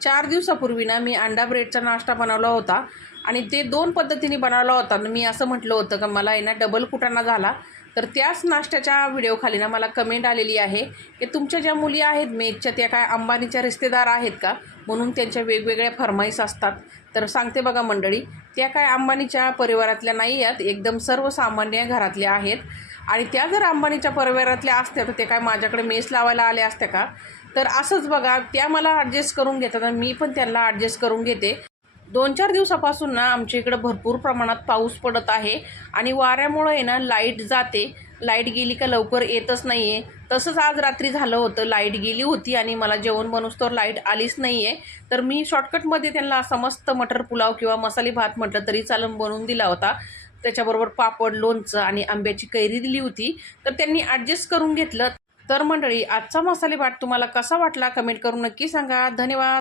चार दिवसापूर्वी ना मी अंडा ब्रेडचा नाश्ता बनवला होता आणि ते दोन पद्धतीने बनवला होता. आणि मी असं म्हटलं होतं का मला आहे ना डबल कुटाणा झाला. तर त्याच नाश्त्याच्या व्हिडिओखाली ना मला कमेंट आलेली आहे की तुमच्या ज्या मुली आहेत मेघच्या त्या काय अंबानीच्या रिश्तेदार आहेत का? म्हणून त्यांच्या वेगवेगळ्या फरमाईश असतात. तर सांगते बघा मंडळी त्या काय अंबानीच्या परिवारातल्या नाही आहेत एकदम सर्वसामान्य घरातल्या आहेत. आणि त्या जर अंबानीच्या परिवारातल्या असत्या तर ते काय माझ्याकडे मेस लावायला आल्या असत्या का? तर असंच बघा त्या मला ॲडजस्ट करून घेतात आणि मी पण त्यांना ॲडजस्ट करून घेते. दोन चार दिवसापासून ना आमच्या इकडं भरपूर प्रमाणात पाऊस पडत आहे आणि वाऱ्यामुळं आहे ना लाइट जाते. लाइट गेली का लवकर येतच नाही आहे तसंच आज रात्री झालं होतं लाइट गेली होती आणि मला जेवण बनवस्तोवर लाइट आलीच नाही आहे तर मी शॉर्टकटमध्ये त्यांना असा मस्त मटर पुलाव किंवा मसाले भात म्हटलं तरी चालून बनवून दिला होता. त्याच्याबरोबर पापड लोणचं आणि आंब्याची कैरी दिली होती. तर त्यांनी ॲडजस्ट करून घेतलं. तर मंडळी आजचा मसाले भात तुम्हाला कसा वाटला? कमेंट करून नक्की सांगा. धन्यवाद.